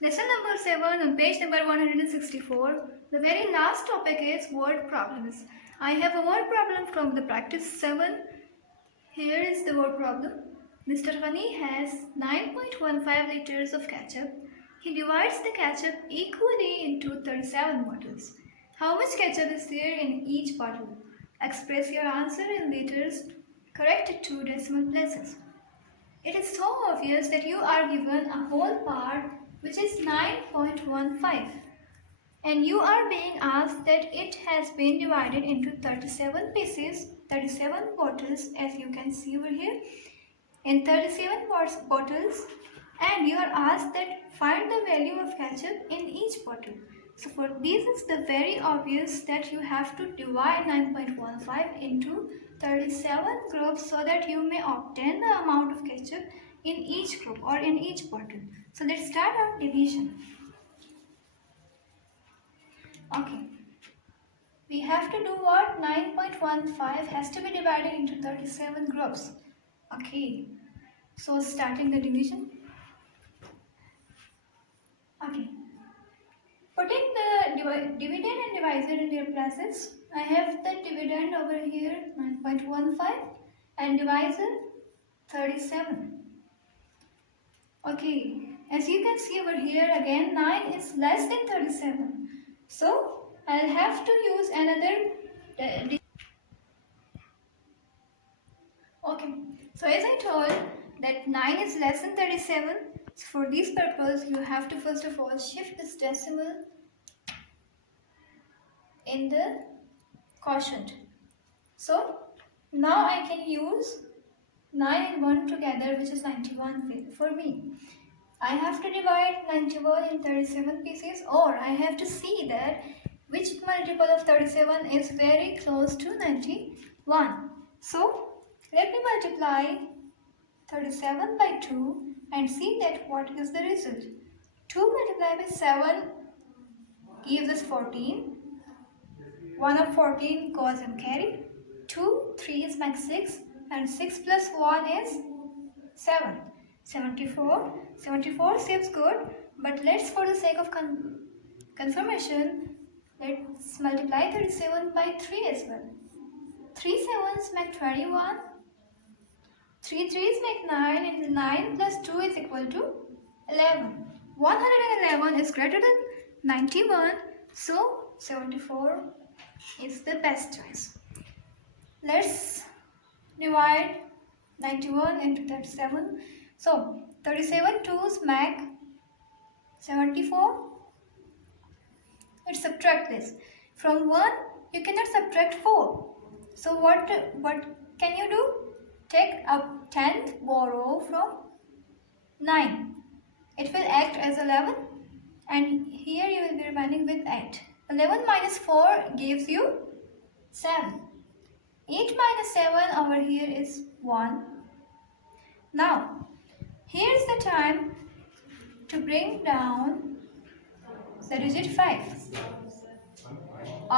Lesson number 7 on page number 164. The very last topic is word problems. I have a word problem from the practice 7. Here is the word problem. Mr. Ghani has 9.15 liters of ketchup. He divides the ketchup equally into 37 bottles. How much ketchup is there in each bottle? Express your answer in liters corrected to decimal places. It is so obvious that you are given a whole part which is 9.15 and you are being asked that it has been divided into 37 pieces, 37 bottles as you can see over here in 37 bottles, and you are asked that find the value of ketchup in each bottle. So for this is the very obvious that you have to divide 9.15 into 37 groups so that you may obtain the amount of ketchup in each group or in each bottle. So let's start our division. Okay. We have to do what? 9.15 has to be divided into 37 groups. Okay. So starting the division. Okay. Putting the dividend and divisor in their places, I have the dividend over here 9.15 and divisor 37. Okay, as you can see over here again 9 is less than 37. So I'll have to use another okay, so as I told that 9 is less than 37. So for this purpose you have to first of all shift this decimal in the quotient. So now I can use 9 and 1 together, which is 91 for me. I have to divide 91 in 37 pieces, or I have to see that which multiple of 37 is very close to 91. So let me multiply 37 by 2 and see that what is the result. 2 multiplied by 7 gives us 14. 1 of 14 goes in carry. 2, 3 is make 6 and 6 plus 1 is 7. 74. 74 seems good, but let's for the sake of confirmation, let's multiply 37 by 3 as well. 3 sevens make 21. 3 threes make 9 and 9 plus 2 is equal to 11. 111 is greater than 91, so 74 is the best choice. Let's divide 91 into 37. So 37 twos make 74. Let's subtract this. From 1 you cannot subtract 4. So what can you do? Take a 10th, borrow from 9. It will act as 11 and here you will be remaining with 8. 11 minus 4 gives you 7. 8 minus 7 over here is 1. Now, here is the time to bring down the digit 5.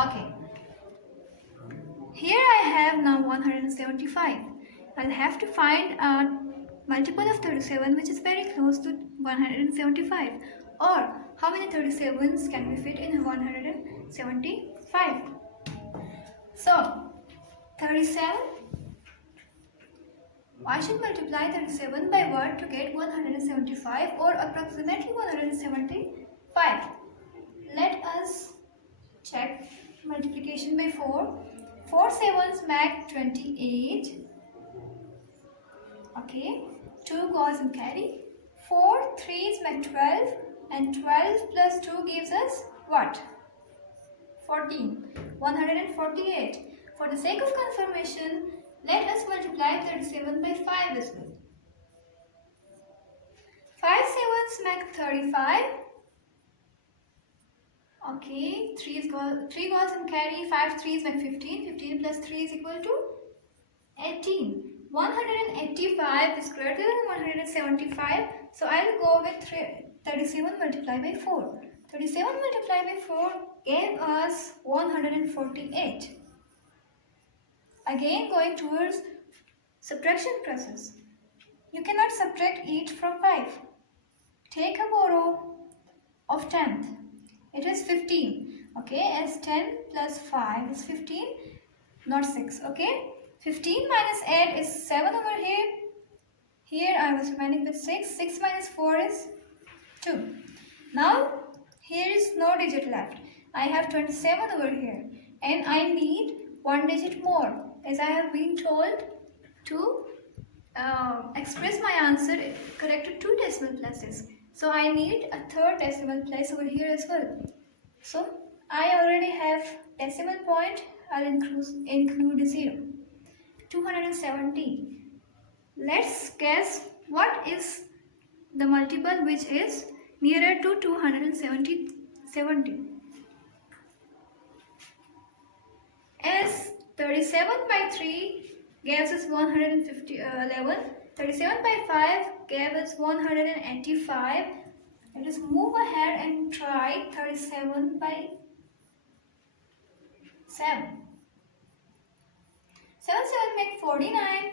Okay. Here I have now 175. I'll have to find a multiple of 37 which is very close to 175. Or how many 37s can we fit in 175? So 37, I should multiply 37 by 1 to get 175 or approximately 175. Let us check multiplication by 4. 4 sevens make 28. Okay, 2 goes in carry. 4 threes make 12 and 12 plus 2 gives us what? 14. 148. For the sake of confirmation, let us multiply 37 by 5 as well. 5 sevens make 35. Okay, 3 goes in carry, 5 threes make 15. 15 plus 3 is equal to 18. 185 is greater than 175. So I will go with 37 multiplied by 4. 37 multiplied by 4 gave us 148. Again going towards subtraction process. You cannot subtract 8 from 5. Take a borrow of 10th. It is 15. Okay, as 10 plus 5 is 15, not 6. Okay, 15 minus 8 is 7 over here. Here I was remaining with 6. 6 minus 4 is 2. Now here is no digit left. I have 27 over here and I need one digit more, as I have been told to express my answer correct to 2 decimal places. So I need a third decimal place over here as well. So I already have decimal point. I'll include 0. 270. Let's guess what is the multiple which is nearer to 270. As 37 by 3 gives us 111. 37 by 5 gave us 185. Let us move ahead and try 37 by 7. 7 7 make 49.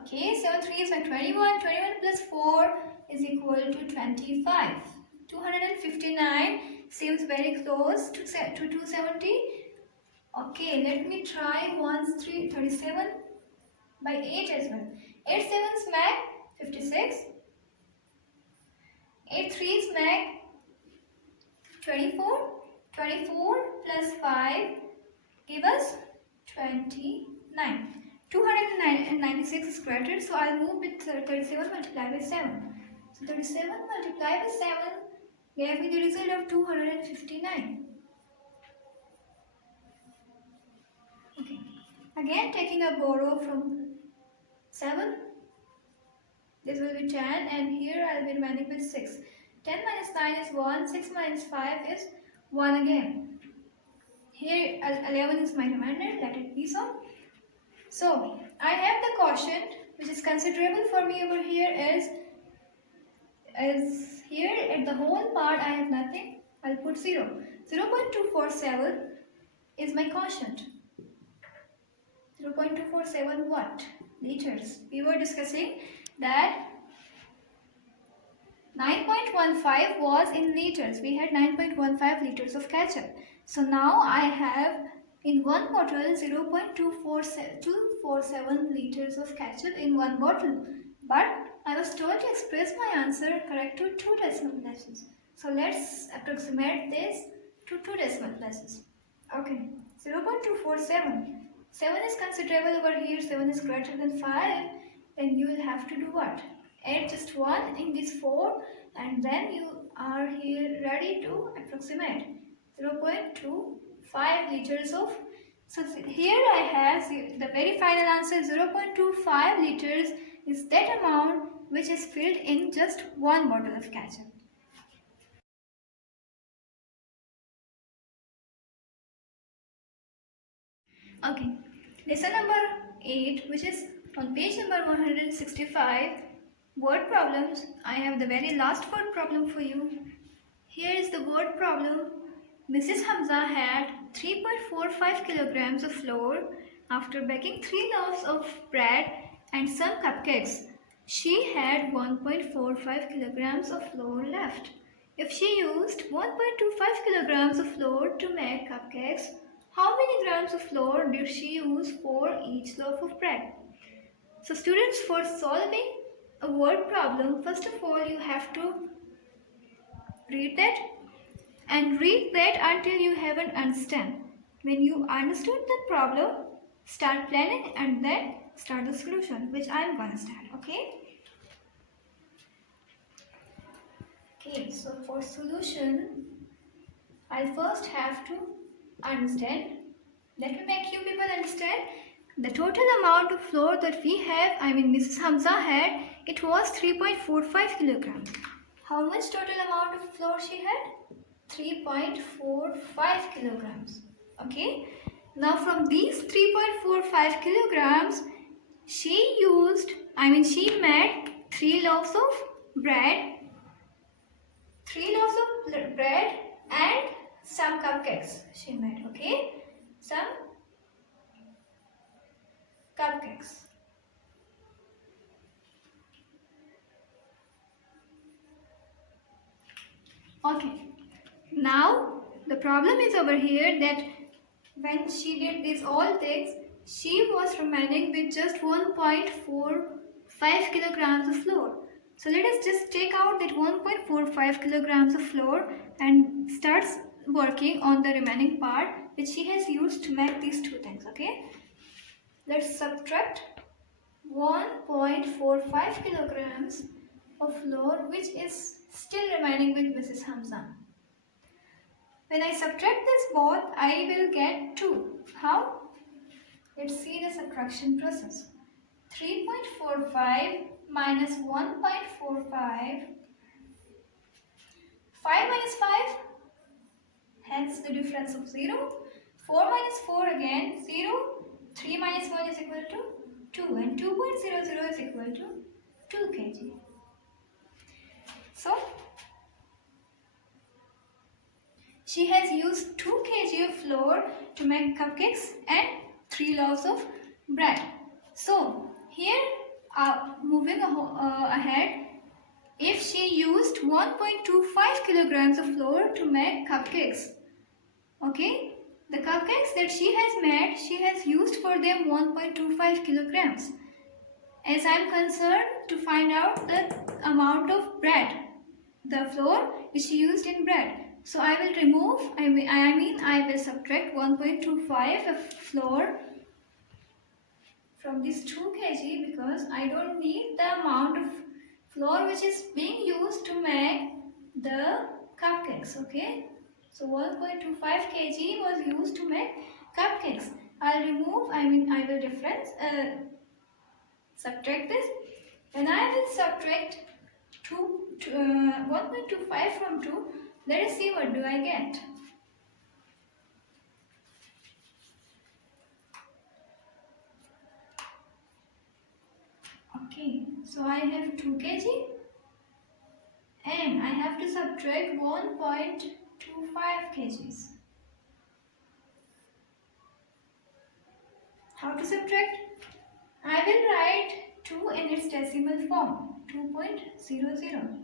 Okay, 7 3 is like 21. 21 plus 4 is equal to 25. 259 seems very close to 270. Okay, let me try 37 by 8 as well. 8 7s make 56. 8 3s make 24. 24 plus 5 give us 29. 296 is greater, so I'll move with 37 multiplied by 7. So 37 multiplied by 7 gave me the result of 259. Okay. Again taking a borrow from 7. This will be 10 and here I'll be remaining with 6. 10 minus 9 is 1. 6 minus 5 is 1 again. Here 11 is my remainder. Let it be so. So I have the quotient which is considerable for me over here is here at the whole part I have nothing. I'll put 0. 0.247 is my quotient. 0.247 what? Liters. We were discussing that 9.15 was in liters. We had 9.15 liters of ketchup. So now I have in one bottle 0.247 liters of ketchup in one bottle. But I was told to express my answer correct to 2 decimal places. So let's approximate this to 2 decimal places. Okay, 0.247. 7 is considerable over here. 7 is greater than 5. Then you will have to do what? Add just 1 in this 4 and then you are here ready to approximate 0.25 liters of. So here I have the very final answer. 0.25 liters is that amount which is filled in just one bottle of ketchup. Okay, lesson number 8, which is on page number 165, word problems. I have the very last word problem for you. Here is the word problem. Mrs. Hamza had 3.45 kilograms of flour after baking 3 loaves of bread and some cupcakes. She had 1.45 kilograms of flour left. If she used 1.25 kilograms of flour to make cupcakes, how many grams of flour did she use for each loaf of bread? So students, for solving a word problem, first of all you have to read that and read that until you have an understand. When you understood the problem, start planning and then start the solution, which I am gonna start. Okay, so for solution, I'll first have to understand. Let me make you people understand. The total amount of flour that we have, Mrs. Hamza had, it was 3.45 kilograms. How much total amount of flour she had? 3.45 kilograms. Okay. Now from these 3.45 kilograms, she made 3 loaves of bread, and some cupcakes she made. Okay. Some cupcakes. Okay. Now the problem is over here that when she did these all things, she was remaining with just 1.45 kilograms of flour. So let us just take out that 1.45 kilograms of flour and starts working on the remaining part which she has used to make these two things. Okay. Let's subtract 1.45 kilograms of flour which is still remaining with Mrs. Hamza. When I subtract this both, I will get 2. How? Let's see the subtraction process. 3.45 minus 1.45. 5 minus 5, hence the difference of 0. 4 minus 4 again, 0. 3 minus 1 is equal to 2 and 2.00 is equal to 2 kg. So, she has used 2 kg of flour to make cupcakes and 3 loaves of bread. So, here moving ahead, if she used 1.25 kilograms of flour to make cupcakes, okay, the cupcakes that she has made, she has used for them 1.25 kilograms. As I am concerned to find out the amount of bread, the flour which she used in bread. So I will remove, I will subtract 1.25 of flour from this 2 kg because I don't need the amount of flour which is being used to make the cupcakes. Okay, so 1.25 kg was used to make cupcakes. I'll remove, I will subtract this, and I will subtract 1.25 from 2. Let us see what do I get. Okay, so I have 2 kg and I have to subtract 1.25 kgs. How to subtract? I will write 2 in its decimal form, 2.00.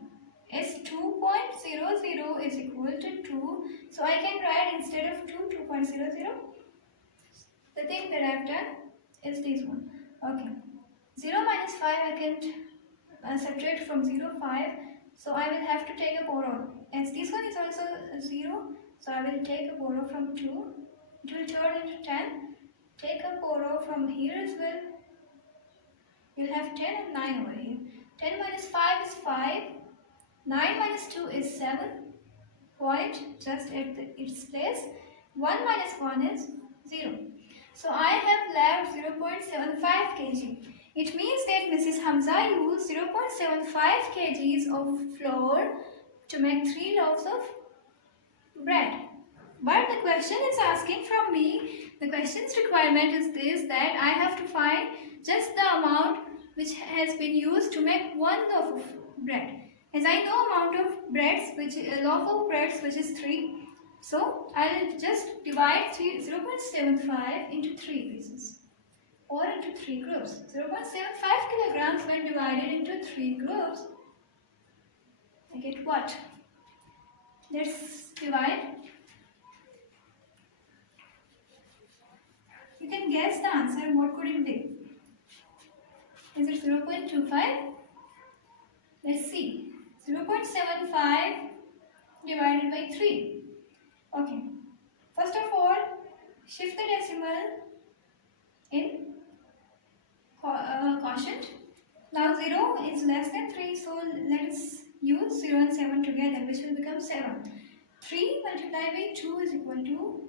As 2.00 is equal to 2, so I can write instead of 2, 2.00. The thing that I have done is this one. Okay, 0 minus 5 I can subtract from 0, 5. So I will have to take a borrow. As this one is also 0, so I will take a borrow from 2. It will turn into 10. Take a borrow from here as well. You'll have 10 and 9 over here. 10 minus 5 is 5. 9 minus 2 is 7. Point just at its place. 1 minus 1 is 0. So I have left 0.75 kg. It means that Mrs. Hamza used 0.75 kgs of flour to make 3 loaves of bread. But the question is asking from me, the question's requirement is this, that I have to find just the amount which has been used to make 1 loaf of bread. As I know amount of breads, a loaf of breads which is 3. So I will just divide 0.75 into 3 pieces or into 3 groups. 0.75 kilograms when divided into 3 groups, I get what? Let's divide. You can guess the answer. What could it be? Is it 0.25? Let's see. 0.75 divided by 3. Okay. First of all, shift the decimal in quotient. Now 0 is less than 3, so let's use 0 and 7 together, which will become 7. 3 multiplied by 2 is equal to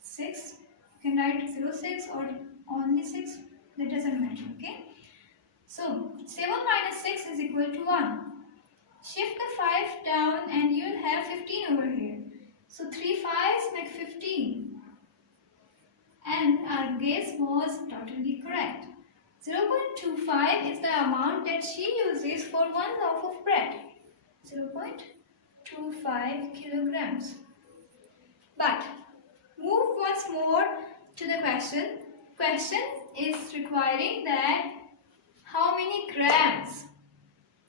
6. You can write 0.6 or only 6, that doesn't matter, okay? So 7 minus 6 is equal to 1. Shift the 5 down and you'll have 15 over here. So 3 5s make 15. And our guess was totally correct. 0.25 is the amount that she uses for 1 loaf of bread. 0.25 kilograms. But move once more to the question. Question is requiring that how many grams?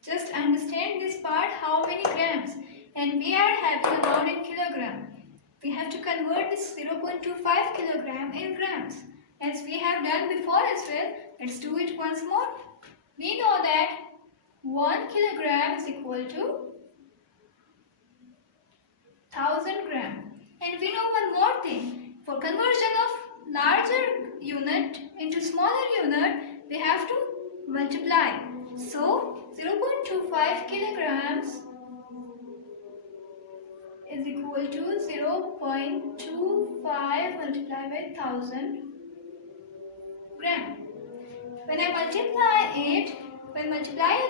Just understand this part, how many grams? and we are having amount in kilogram. We have to convert this 0.25 kilogram in grams. As we have done before as well, let's do it once more. We know that 1 kilogram is equal to 1000 gram. And we know one more thing. For conversion of larger unit into smaller unit, we have to multiply. So 0.25 kilograms is equal to 0.25 multiplied by 1000 gram. When I multiply a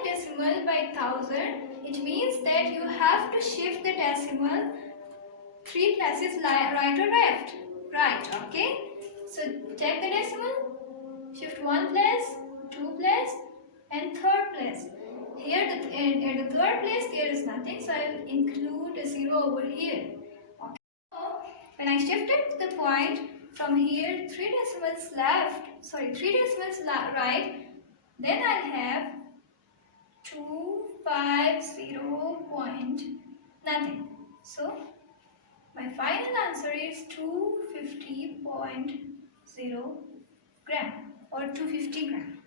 decimal by 1000, it means that you have to shift the decimal 3 places right or left. Right, okay? So check the decimal, shift 1 place, 2 place and 3rd place. Here at the 3rd place there is nothing, so I will include a 0 over here. Okay. So when I shifted the point from here 3 decimals right, then I have 250 point nothing. So my final answer is 250.0 gram or 250 gram.